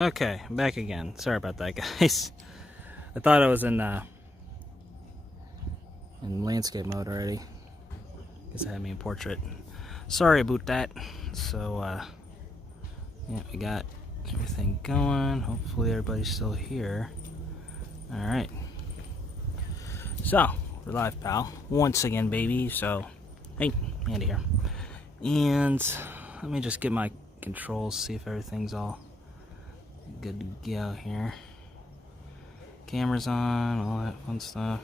Okay, I'm back again. Sorry about that, guys. I thought I was in landscape mode already. Guess I had me in portrait. Sorry about that. So, yeah, we got everything going. Hopefully everybody's still here. Alright. So, we're live, pal. Once again, baby. So, hey, Andy here. And let me just get my controls, see if everything's all good to go here. Cameras on, all that fun stuff.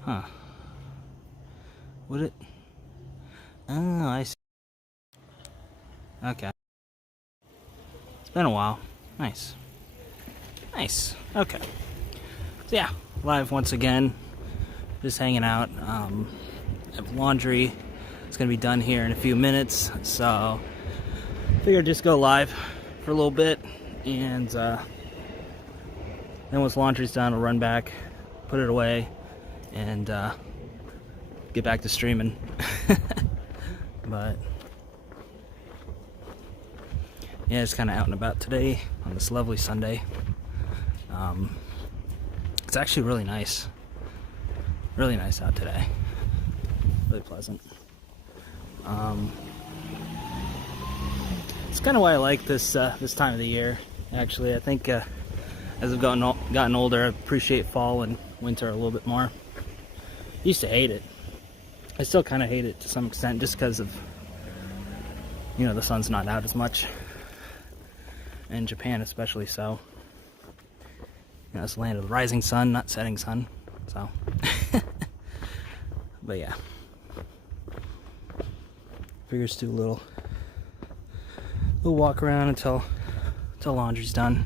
Huh. Would it? Oh, I see. Okay. It's been a while. Nice. Nice. Okay. So yeah, live once again. Just hanging out. I have laundry. It's gonna be done here in a few minutes. So figured just go live for a little bit, and then once laundry's done, I'll run back, put it away, and get back to streaming. But yeah, it's kind of out and about today on this lovely Sunday. It's actually really nice out today, really pleasant. It's kind of why I like this time of the year. Actually, I think as I've gotten older, I appreciate fall and winter a little bit more. I used to hate it. I still kind of hate it to some extent, just because of, you know, the sun's not out as much in Japan, especially. So, you know, it's the land of the rising sun, not setting sun. So, but yeah, figures do a little walk around until laundry's done,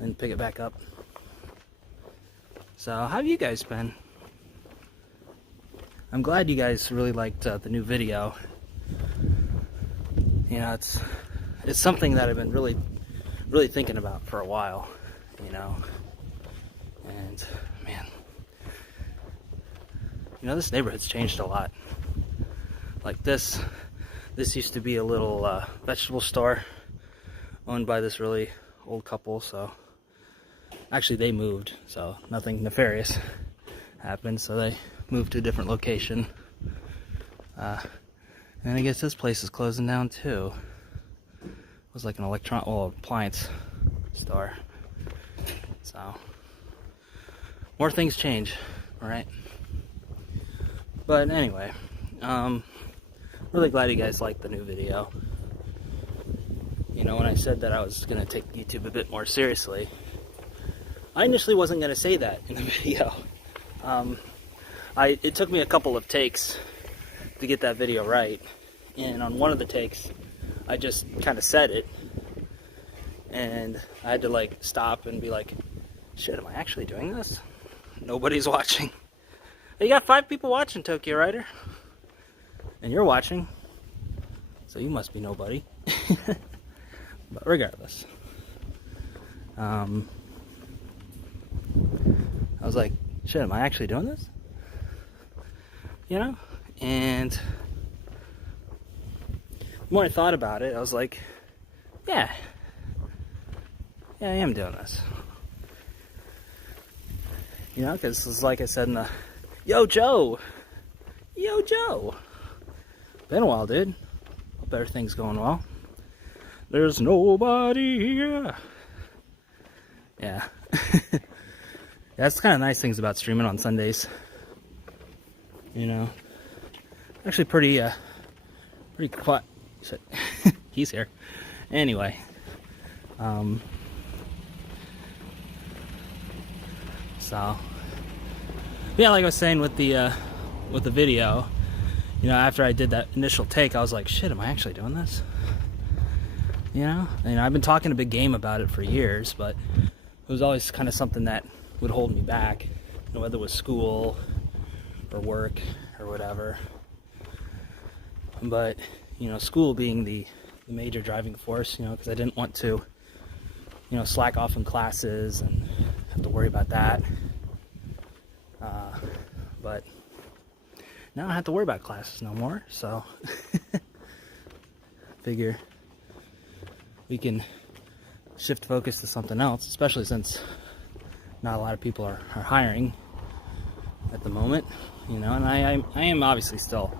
and pick it back up. So, how have you guys been? I'm glad you guys really liked the new video. You know, it's something that I've been really thinking about for a while, you know. And man, you know, this neighborhood's changed a lot. Like this used to be a little vegetable store owned by this really old couple. So actually they moved, so nothing nefarious happened, so they moved to a different location. And I guess this place is closing down too. It was like an appliance store. So more things change, right? But anyway, really glad you guys liked the new video. You know, when I said that I was gonna take YouTube a bit more seriously, I initially wasn't gonna say that in the video. It took me a couple of takes to get that video right, and on one of the takes I just kind of said it, and I had to like stop and be like, shit, am I actually doing this? Nobody's watching. You got 5 people watching, Tokyo Rider, and you're watching, so you must be nobody. But regardless, I was like, shit, am I actually doing this? You know? And the more I thought about it, I was like, yeah, I am doing this. You know, because it's like I said in the, Yo Joe! Been a while, dude. Hope everything's going well. There's nobody here. Yeah. That's the kind of nice things about streaming on Sundays. You know, actually pretty quiet. He's here. Anyway, so yeah, like I was saying with the video, you know, after I did that initial take, I was like, shit, am I actually doing this? You know, and I've been talking a big game about it for years, but it was always kind of something that would hold me back, you know, whether it was school or work or whatever. But, you know, school being the major driving force, you know, because I didn't want to, you know, slack off in classes and have to worry about that. But now I don't have to worry about classes no more, so figure we can shift focus to something else, especially since not a lot of people are hiring at the moment, you know. And I am obviously still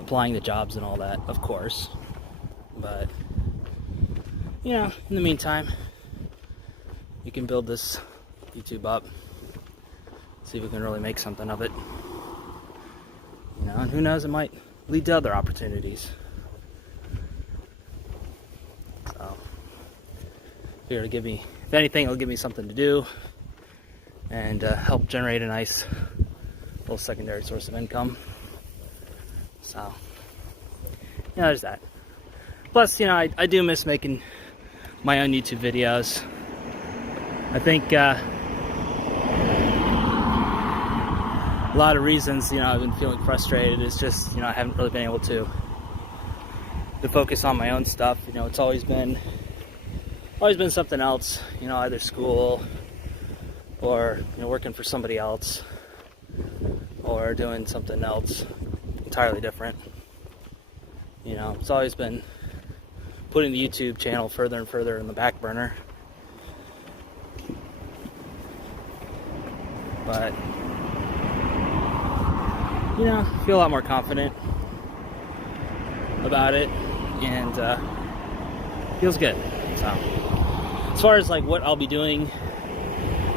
applying to jobs and all that, of course, but you know, in the meantime, we can build this YouTube up, see if we can really make something of it, you know. And who knows, it might lead to other opportunities. So here to give me, if anything, it'll give me something to do and help generate a nice little secondary source of income. So, you know, there's that. Plus, you know, I do miss making my own YouTube videos. I think a lot of reasons, you know, I've been feeling frustrated is just, you know, I haven't really been able to focus on my own stuff. You know, it's always been something else, you know, either school or, you know, working for somebody else or doing something else entirely different. You know, it's always been putting the YouTube channel further and further in the back burner. But, you know, I feel a lot more confident about it, and feels good. So, as far as like what I'll be doing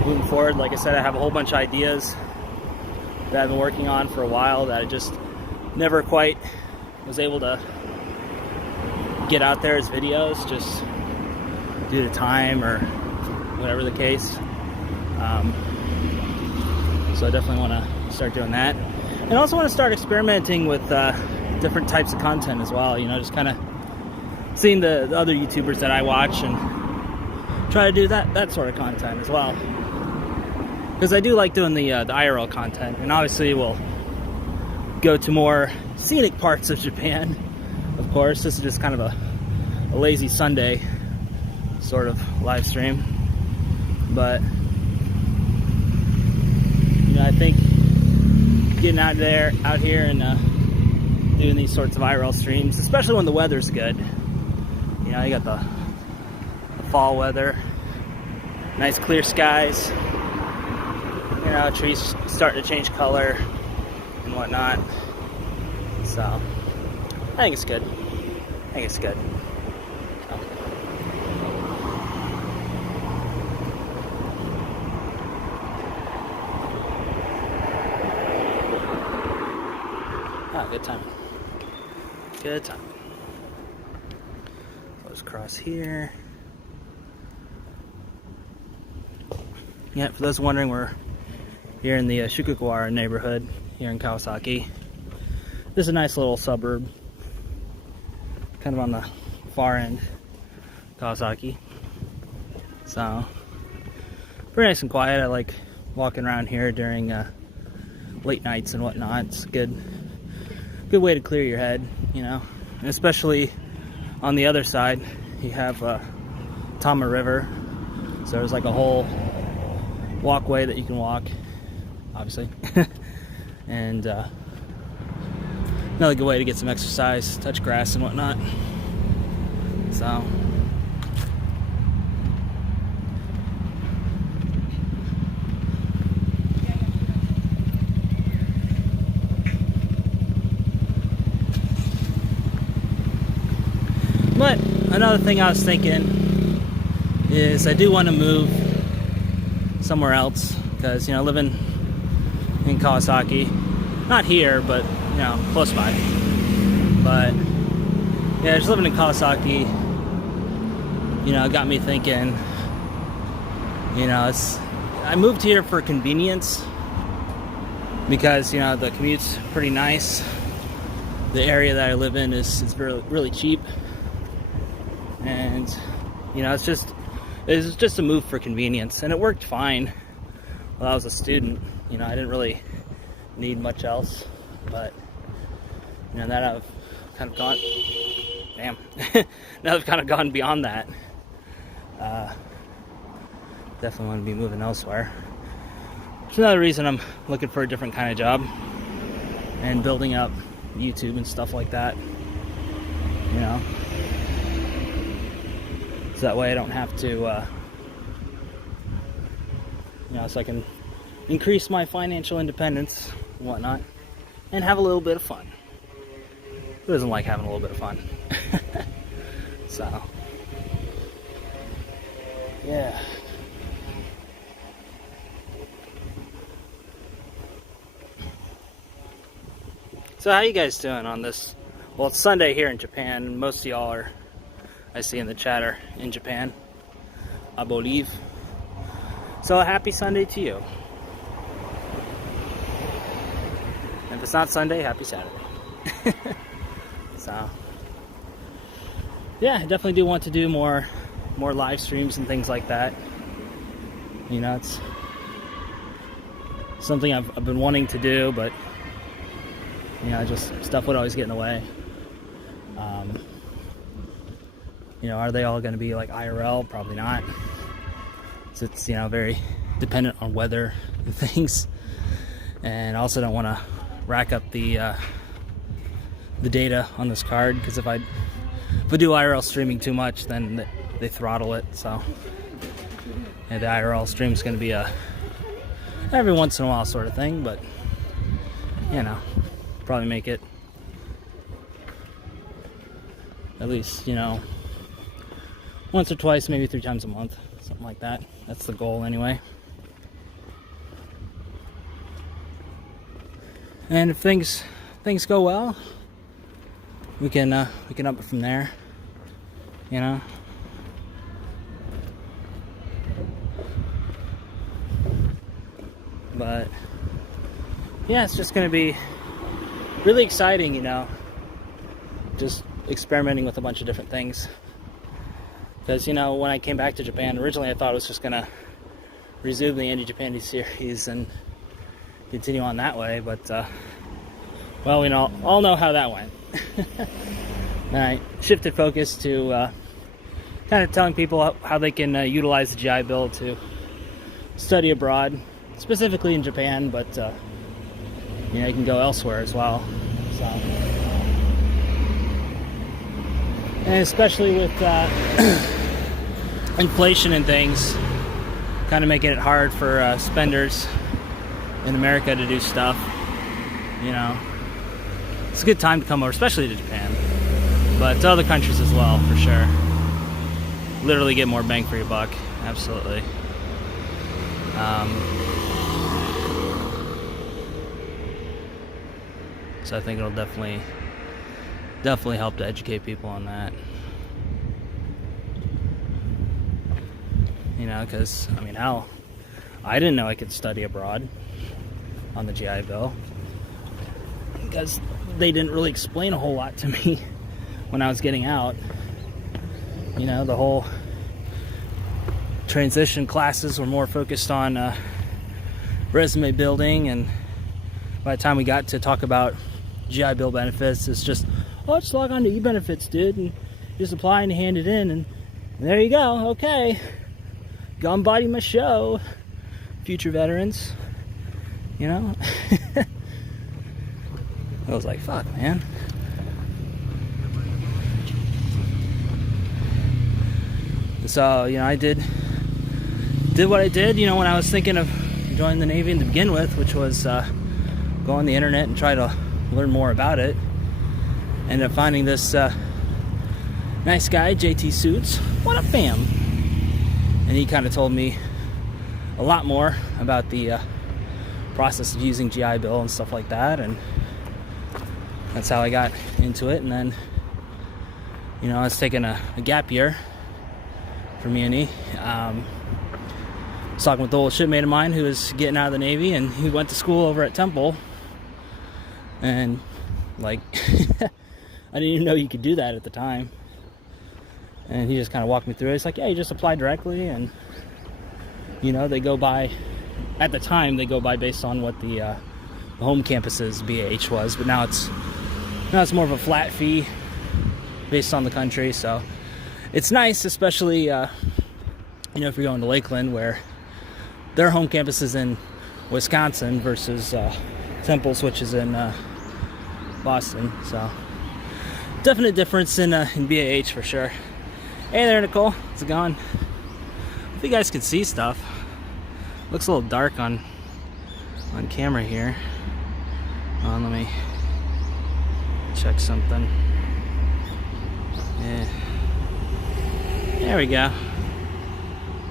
moving forward, like I said, I have a whole bunch of ideas that I've been working on for a while that I just never quite was able to get out there as videos, just due to time or whatever the case. So I definitely want to start doing that, and also want to start experimenting with different types of content as well. You know, just kind of seeing the other YouTubers that I watch and try to do that sort of content as well. Because I do like doing the IRL content, and obviously we'll go to more scenic parts of Japan. Of course, this is just kind of a lazy Sunday sort of live stream, but you know, I think getting out here and doing these sorts of IRL streams, especially when the weather's good. You know, you got the fall weather, nice clear skies, you know, trees starting to change color and whatnot. So I think it's good. I think it's good. Good time. Good time. Let's cross here. Yeah, for those wondering, we're here in the Shukukawara neighborhood here in Kawasaki. This is a nice little suburb, kind of on the far end of Kawasaki. So, pretty nice and quiet. I like walking around here during late nights and whatnot. It's good way to clear your head, you know. And especially on the other side, you have Tama River, so there's like a whole walkway that you can walk, obviously. And another good way to get some exercise, touch grass and whatnot. So but another thing I was thinking is I do want to move somewhere else, because, you know, living in Kawasaki, not here, but, you know, close by. But yeah, just living in Kawasaki, you know, got me thinking, you know, I moved here for convenience because, you know, the commute's pretty nice. The area that I live in is really cheap. And, you know, it's just a move for convenience, and it worked fine while I was a student. You know, I didn't really need much else, but, you know, that I've kind of gone, now I've kind of gone beyond that. Definitely want to be moving elsewhere. It's another reason I'm looking for a different kind of job and building up YouTube and stuff like that, you know. so that way I don't have to, you know, so I can increase my financial independence and whatnot, and have a little bit of fun. Who doesn't like having a little bit of fun? So, yeah. So how you guys doing on this? Well, it's Sunday here in Japan, and most of y'all are, I see in the chat, are in Japan, I believe. So a happy Sunday to you. And if it's not Sunday, happy Saturday. So, yeah, I definitely do want to do more live streams and things like that. You know, it's something I've been wanting to do, but you know, just stuff would always get in the way. You know, are they all going to be like IRL? Probably not. So it's, you know, very dependent on weather and things. And I also don't want to rack up the data on this card, because if I do IRL streaming too much, then they throttle it. So yeah, the IRL stream is going to be a every once in a while sort of thing, but you know, probably make it at least, you know, once or twice, maybe 3 times a month, something like that. That's the goal anyway. And if things go well, we can up it from there, you know. But yeah, it's just going to be really exciting, you know, just experimenting with a bunch of different things. Because, you know, when I came back to Japan, originally I thought I was just going to resume the Andy Japan series and continue on that way, but well, we all know how that went. And I shifted focus to kind of telling people how they can utilize the GI Bill to study abroad, specifically in Japan, but you know, you can go elsewhere as well. So, and especially with inflation and things, kind of making it hard for spenders in America to do stuff. You know, it's a good time to come over, especially to Japan, but to other countries as well, for sure. Literally get more bang for your buck, absolutely. So I think it'll definitely help to educate people on that. You know, because, I mean, hell, I didn't know I could study abroad on the GI Bill, because they didn't really explain a whole lot to me when I was getting out. You know, the whole transition classes were more focused on resume building, and by the time we got to talk about GI Bill benefits, it's just, oh, just log on to eBenefits, dude, and just apply and hand it in, and there you go. Okay, gone body my show, future veterans. You know. I was like, fuck, man. So, you know, I did what I did, you know, when I was thinking of joining the Navy to begin with, which was go on the internet and try to learn more about it. Ended up finding this nice guy, JT Suits. What up, fam? And he kind of told me a lot more about the process of using GI Bill and stuff like that, and that's how I got into it. And then, you know, I was taking a gap year for me, and I was talking with the old shipmate of mine who was getting out of the Navy, and he went to school over at Temple, and like I didn't even know you could do that at the time. And he just kind of walked me through it. He's like, yeah, you just apply directly, and you know, they go by, at the time they go by based on what the home campus's BAH was, but now it's more of a flat fee based on the country. So it's nice, especially you know, if you're going to Lakeland, where their home campus is in Wisconsin versus Temple's, which is in Boston. So definite difference in BAH for sure. Hey there, Nicole. How's it going? Hope you guys can see stuff. Looks a little dark on camera here. Let me check something. Yeah. There we go.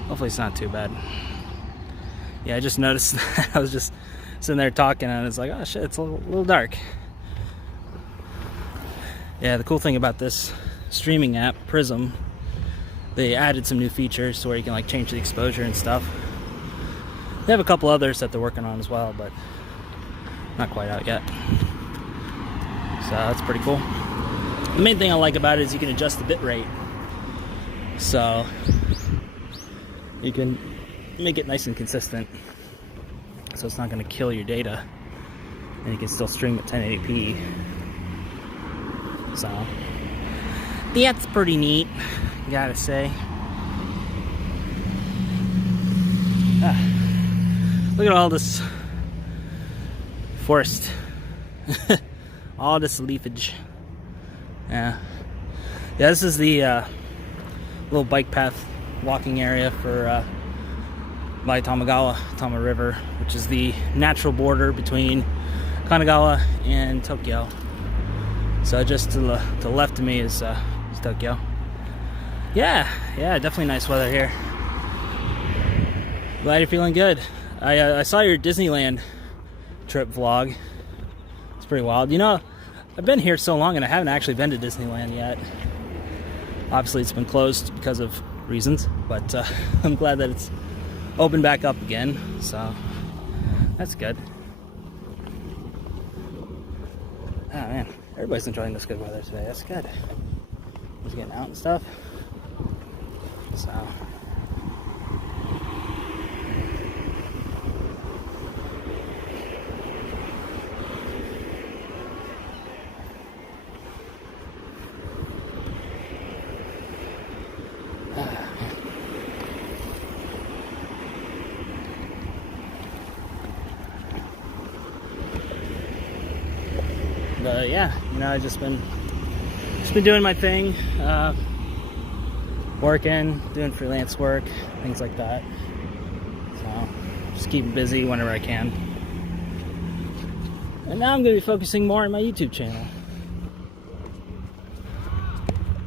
Hopefully it's not too bad. Yeah, I just noticed that I was just sitting there talking and it's like, oh shit, it's a little dark. Yeah, the cool thing about this streaming app, Prism, they added some new features to where you can like change the exposure and stuff. They have a couple others that they're working on as well, but not quite out yet. So that's pretty cool. The main thing I like about it is you can adjust the bit rate. So you can make it nice and consistent. So it's not going to kill your data. And you can still stream at 1080p. So that's pretty neat, gotta say. Look at all this forest. All this leafage. Yeah, this is the little bike path walking area for by Tama River, which is the natural border between Kanagawa and Tokyo. So just to the left of me is Tokyo. Yeah, definitely nice weather here. Glad you're feeling good. I saw your Disneyland trip vlog. It's pretty wild. You know, I've been here so long and I haven't actually been to Disneyland yet. Obviously it's been closed because of reasons, but I'm glad that it's opened back up again, so that's good. Oh man, everybody's enjoying this good weather today. That's good. Just getting out and stuff. So but yeah, you know, I've just been doing my thing, working, doing freelance work, things like that. So just keeping busy whenever I can. And now I'm going to be focusing more on my YouTube channel,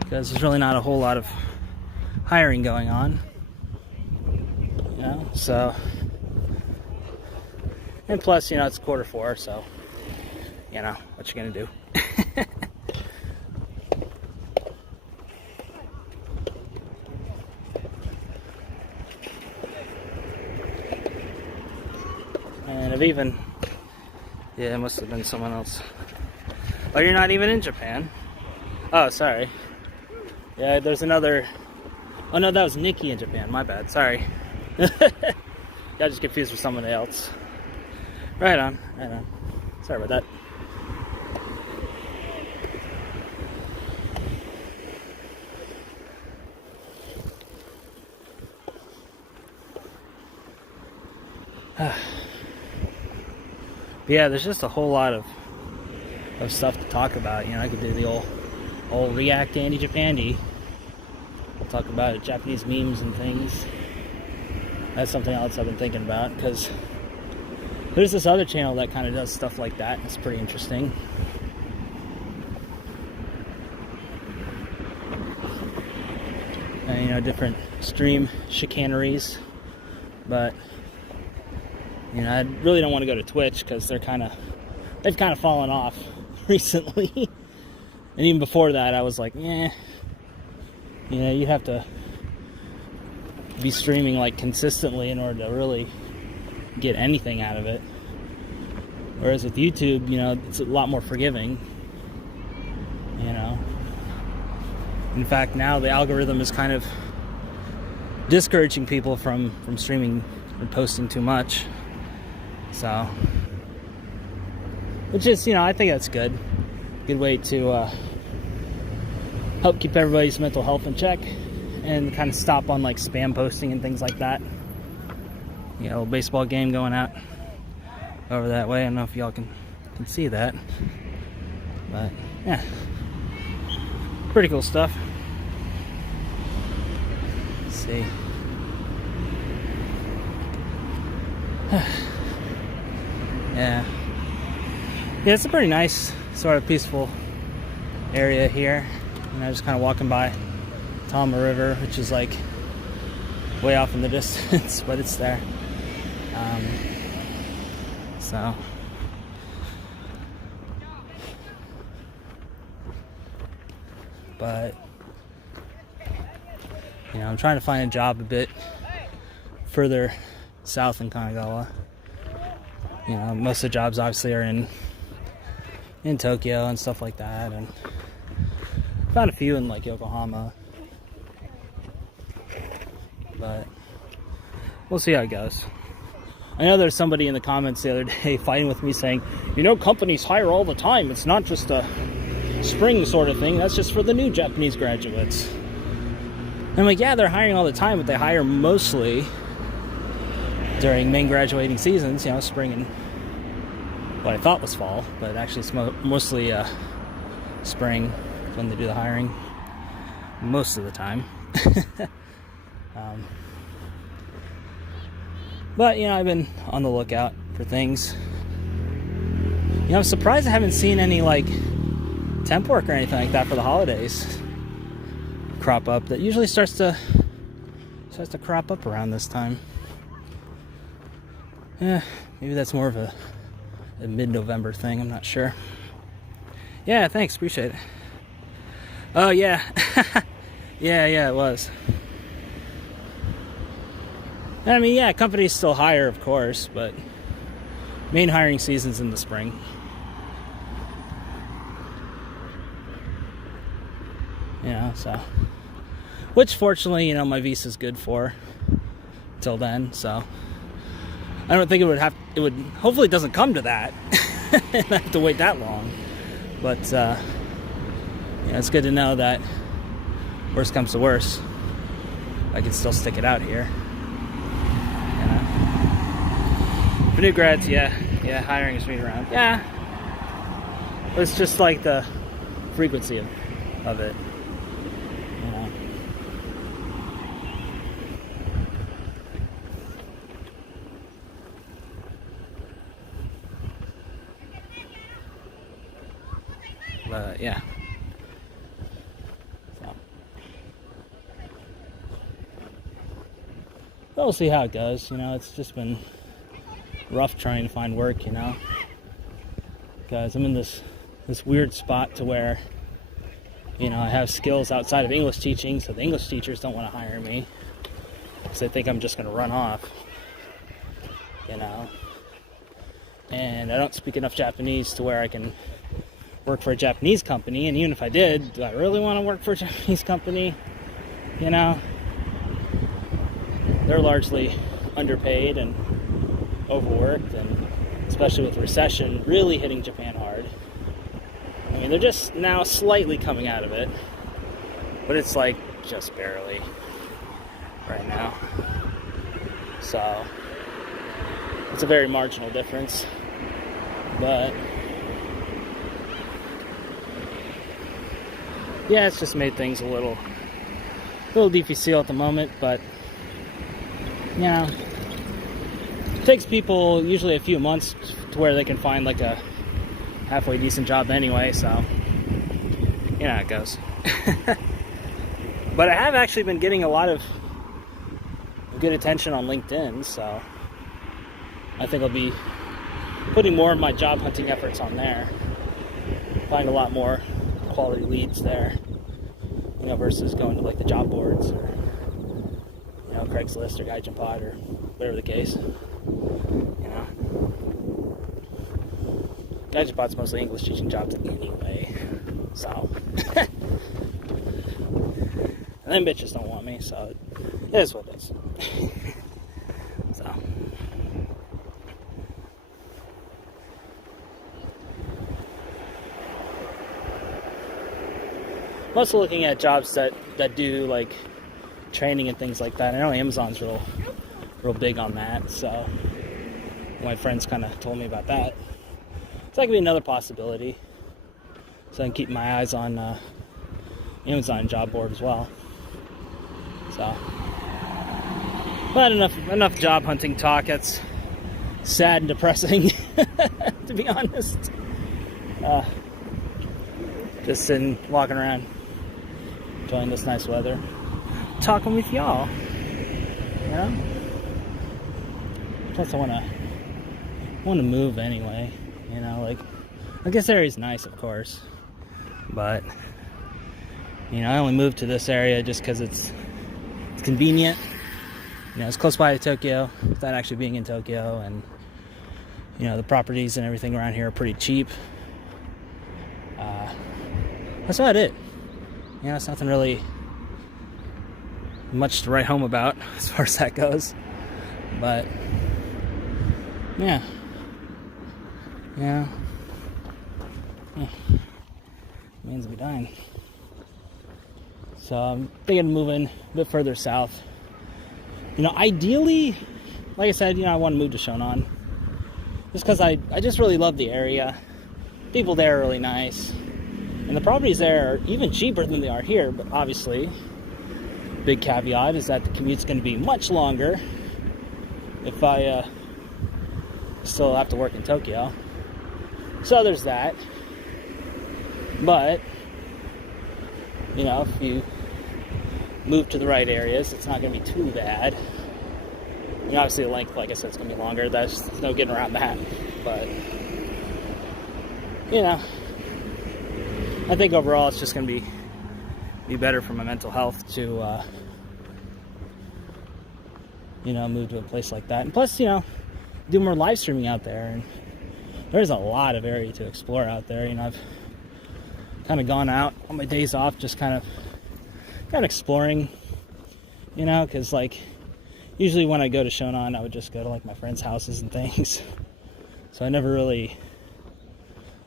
because there's really not a whole lot of hiring going on, you know. So, and plus, you know, it's Q4, so you know what you're gonna do. And I've even, yeah, it must have been someone else. Oh, you're not even in Japan? Oh, sorry. Yeah, there's another. Oh no, that was Nikki in Japan. My bad. Sorry. Got just confused with someone else. Right on. Sorry about that. Yeah, there's just a whole lot of stuff to talk about. You know, I could do the old React Andy Japandi. Talk about Japanese memes and things. That's something else I've been thinking about, because there's this other channel that kind of does stuff like that. It's pretty interesting. And, you know, different stream chicaneries, but you know, I really don't want to go to Twitch because they've kind of fallen off recently. And even before that, I was like, you know, you have to be streaming like consistently in order to really get anything out of it. Whereas with YouTube, you know, it's a lot more forgiving. You know, in fact, now the algorithm is kind of discouraging people from streaming and posting too much. So, which is, you know, I think that's good. Good way to help keep everybody's mental health in check and kind of stop on like spam posting and things like that. You know, a baseball game going out over that way. I don't know if y'all can see that, but yeah, pretty cool stuff. see. Yeah. Yeah, it's a pretty nice, sort of peaceful area here. You know, just kind of walking by Tama River, which is like way off in the distance, but it's there. So. But, you know, I'm trying to find a job a bit further south in Kanagawa. You know, most of the jobs obviously are in Tokyo and stuff like that, and found a few in like Yokohama, but we'll see how it goes. I know there's somebody in the comments the other day fighting with me saying, you know, companies hire all the time, it's not just a spring sort of thing, that's just for the new Japanese graduates. And I'm like, yeah, they're hiring all the time, but they hire mostly during main graduating seasons, you know, spring and what I thought was fall, but actually it's mostly spring when they do the hiring, most of the time. But, you know, I've been on the lookout for things. You know, I'm surprised I haven't seen any, like, temp work or anything like that for the holidays crop up. That usually starts to crop up around this time. Yeah, maybe that's more of a mid-November thing, I'm not sure. Yeah, thanks, appreciate it. Oh, yeah. yeah, it was. I mean, yeah, companies still hire, of course, but main hiring season's in the spring. You know, so. Which, fortunately, you know, my visa's good for till then, so. I don't think it would, hopefully it doesn't come to that. And I have to wait that long. But, yeah, it's good to know that worst comes to worst, I can still stick it out here. You know? For new grads, yeah, hiring is moving around. Yeah. It's just like the frequency of it. You know? But, yeah. We'll see how it goes. You know, it's just been rough trying to find work, you know, because I'm in this weird spot to where, you know, I have skills outside of English teaching, so the English teachers don't want to hire me because they think I'm just going to run off, you know, and I don't speak enough Japanese to where I can work for a Japanese company, and even if I did, do I really want to work for a Japanese company? You know, they're largely underpaid and overworked, and especially with recession really hitting Japan hard. I mean, they're just now slightly coming out of it, but it's like just barely right now. So it's a very marginal difference, but yeah, it's just made things a little difficile at the moment, but you know, it takes people usually a few months to where they can find like a halfway decent job anyway, so you know how it goes. But I have actually been getting a lot of good attention on LinkedIn, so I think I'll be putting more of my job hunting efforts on there. Find a lot more quality leads there, you know, versus going to like the job boards or, you know, Craigslist or Gaijin Pod or whatever the case. You know, Gaijin Pod's mostly English teaching jobs anyway, so and them bitches don't want me, so it is what it is. So I'm also looking at jobs that do like training and things like that. I know Amazon's real big on that, so my friends kind of told me about that. So that could be another possibility. So I can keep my eyes on Amazon job board as well. So But enough job hunting talk. That's sad and depressing, to be honest. Just sitting, walking around, enjoying this nice weather, talking with y'all. You know. Plus, I want to move anyway. You know, like, this area's nice, of course, but you know, I only moved to this area just because it's convenient. You know, it's close by to Tokyo, without actually being in Tokyo, and you know, the properties and everything around here are pretty cheap. That's about it. You know, it's nothing really much to write home about as far as that goes. But yeah. Means be dying. So I'm thinking of moving a bit further south. You know, ideally, like I said, you know, I want to move to Shonan. Just because I just really love the area. People there are really nice. And the properties there are even cheaper than they are here, but obviously, big caveat is that the commute's going to be much longer if I still have to work in Tokyo. So there's that. But, you know, if you move to the right areas, it's not going to be too bad. You know, obviously the length, like I said, it's going to be longer. There's no getting around that. But, you know, I think overall it's just going to be better for my mental health to, you know, move to a place like that. And plus, you know, do more live streaming out there. And there's a lot of area to explore out there. You know, I've kind of gone out on my days off, just kind of exploring, you know, because like usually when I go to Shonan, I would just go to like my friends' houses and things. So I never really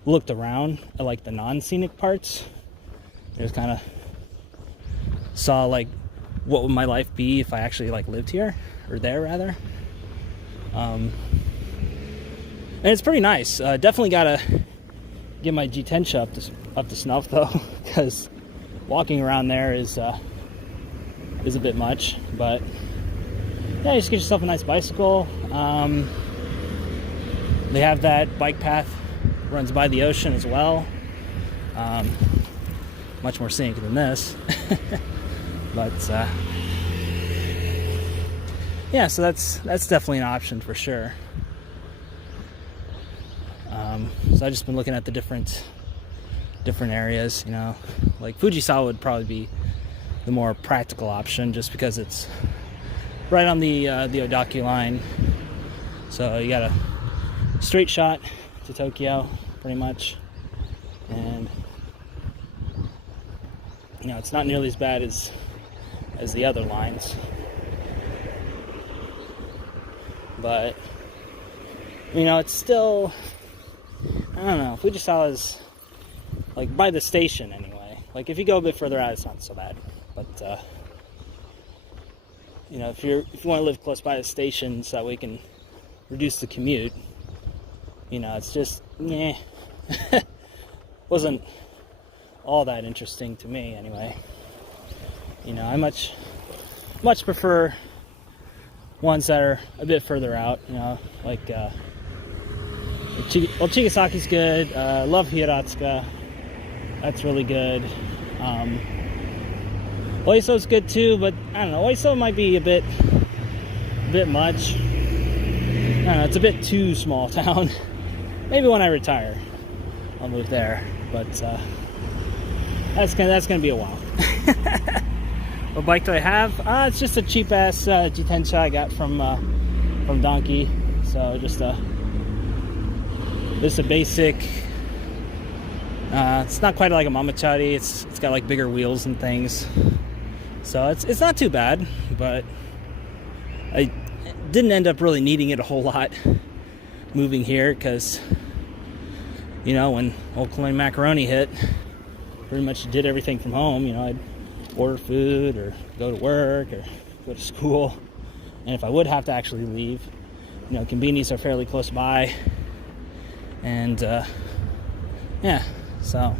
looked around at like the non-scenic parts. I just kind of saw like what would my life be if I actually like lived here, or there rather. And it's pretty nice. Definitely gotta get my Jitensha up to snuff though, because walking around there is a bit much. But yeah, you just get yourself a nice bicycle. They have that bike path runs by the ocean as well. Much more scenic than this. But yeah, so that's definitely an option for sure. So I've just been looking at the different areas, you know, like Fujisawa would probably be the more practical option, just because it's right on the Odaki line. So you got a straight shot to Tokyo, pretty much, and you know, it's not nearly as bad as the other lines, but you know, it's still, I don't know, Fujisawa is like by the station anyway. Like if you go a bit further out, it's not so bad. But you know, if you want to live close by the station so that we can reduce the commute, you know, it's just wasn't all that interesting to me anyway. You know, I much prefer ones that are a bit further out, you know, like Chigasaki's good. Love Hiratsuka. That's really good. Oiso's good too, but I don't know, Oiso might be a bit much. I don't know, it's a bit too small town. Maybe when I retire, I'll move there. But that's gonna be a while. What bike do I have? It's just a cheap ass Jitensha I got from Donkey. So just a basic. It's not quite like a Mamachari. It's got like bigger wheels and things. So it's not too bad, but I didn't end up really needing it a whole lot moving here, because you know, when old Colonial Macaroni hit, pretty much did everything from home. You know, I'd order food or go to work or go to school, and if I would have to actually leave, you know, conveniences are fairly close by, and yeah, so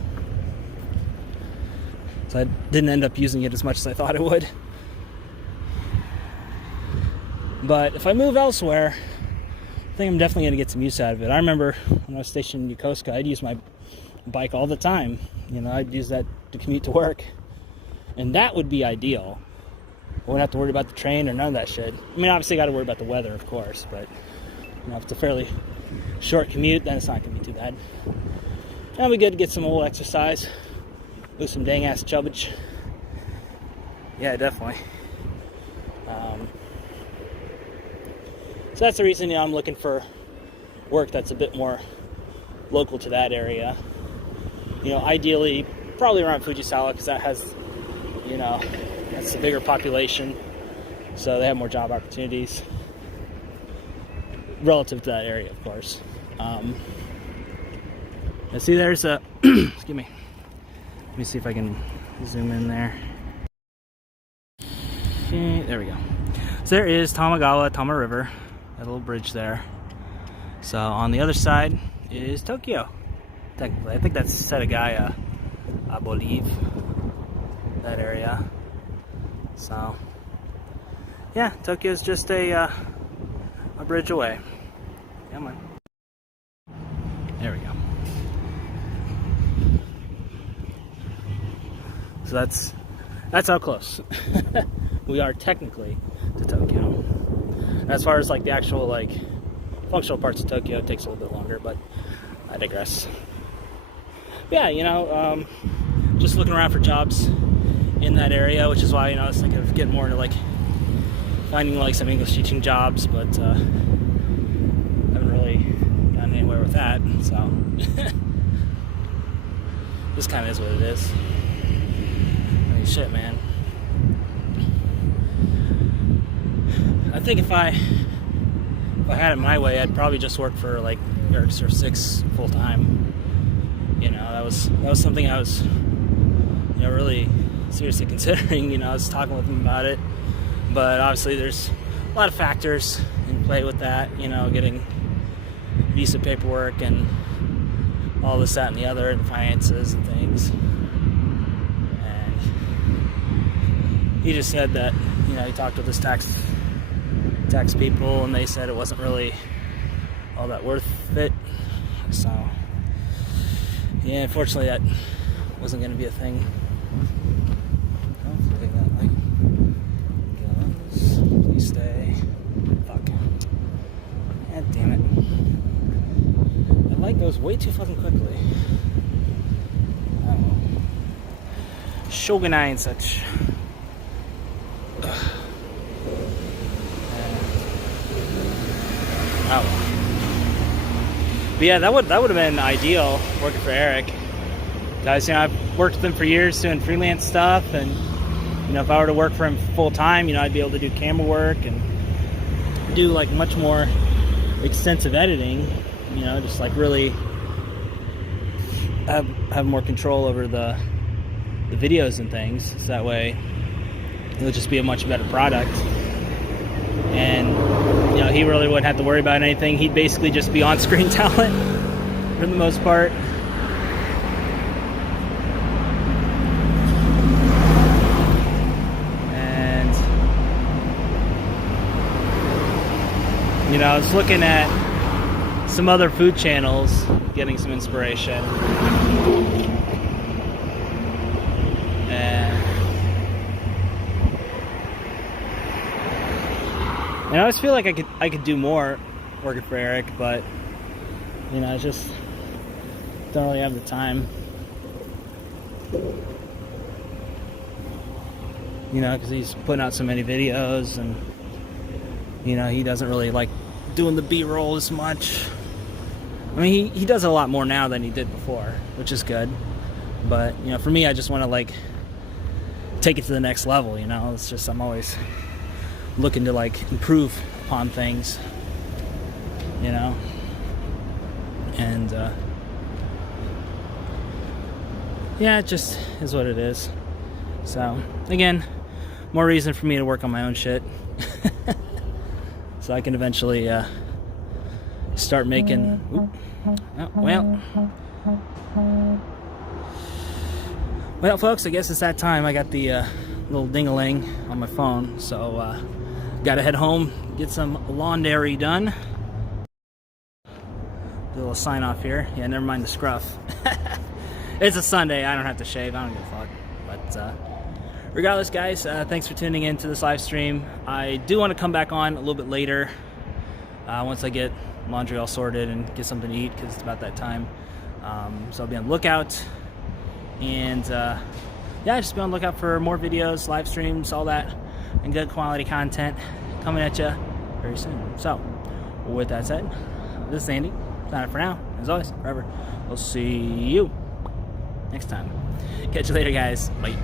I didn't end up using it as much as I thought it would. But if I move elsewhere, I think I'm definitely going to get some use out of it. I remember when I was stationed in Yokosuka, I'd use my bike all the time. You know, I'd use that to commute to work. And that would be ideal. I wouldn't have to worry about the train or none of that shit. I mean, obviously, I got to worry about the weather, of course. But, you know, if it's a fairly short commute, then it's not going to be too bad. It'll be good to get some old exercise. Lose some dang-ass chubbage. Yeah, definitely. So that's the reason, you know, I'm looking for work that's a bit more local to that area. You know, ideally, probably around Fujisawa, because that has, you know, that's a bigger population, so they have more job opportunities relative to that area, of course. Now see, there's a excuse me. Let me see if I can zoom in there. Okay, there we go. So there is Tamagawa, Tama River, that little bridge there. So on the other side is Tokyo. Technically, I think that's Setagaya, I believe, that area. So yeah, Tokyo's just a bridge away. Come on. There we go. So that's how close we are technically to Tokyo. As far as like the actual like functional parts of Tokyo, it takes a little bit longer, but I digress. Yeah, you know, just looking around for jobs in that area, which is why, you know, I was thinking of getting more into like finding like some English teaching jobs, but haven't really gotten anywhere with that. So this kind of is what it is. I mean, shit, man. I think if I had it my way, I'd probably just work for like Eric's or 6 full time. You know, that was something I was, you know, really seriously considering. You know, I was talking with him about it, but obviously there's a lot of factors in play with that. You know, getting visa paperwork and all this, that, and the other, and finances and things. And he just said that, you know, he talked with his tax people, and they said it wasn't really all that worth it. So yeah, unfortunately that wasn't going to be a thing. Hopefully that light goes. Please stay. Fuck. God damn it. The light goes way too fucking quickly. Oh. Shogunai and such. Oh. But yeah, that would have been ideal working for Eric. Guys, you know, I've worked with him for years doing freelance stuff, and you know, if I were to work for him full time, you know, I'd be able to do camera work and do like much more extensive editing. You know, just like really have more control over the videos and things. So that way, it'll just be a much better product. And you know, he really wouldn't have to worry about anything. He'd basically just be on-screen talent for the most part. And you know, I was looking at some other food channels, getting some inspiration. And I always feel like I could do more working for Eric, but you know, I just don't really have the time. You know, because he's putting out so many videos, and you know, he doesn't really like doing the B-roll as much. I mean, he does it a lot more now than he did before, which is good. But you know, for me, I just want to like take it to the next level. You know, it's just I'm always looking to like improve upon things, you know, and yeah, it just is what it is. So again, more reason for me to work on my own shit so I can eventually start making well folks, I guess it's that time. I got the little ding-a-ling on my phone, so Gotta head home, get some laundry done. Do a little sign off here. Yeah, never mind the scruff. It's a Sunday, I don't have to shave, I don't give a fuck. But regardless, guys, thanks for tuning in to this live stream. I do want to come back on a little bit later once I get laundry all sorted and get something to eat, because it's about that time. So I'll be on the lookout. And yeah, just be on the lookout for more videos, live streams, all that, and good quality content coming at you very soon. So, with that said, this is Andy. Signing for now. As always, forever. We'll see you next time. Catch you later, guys. Bye.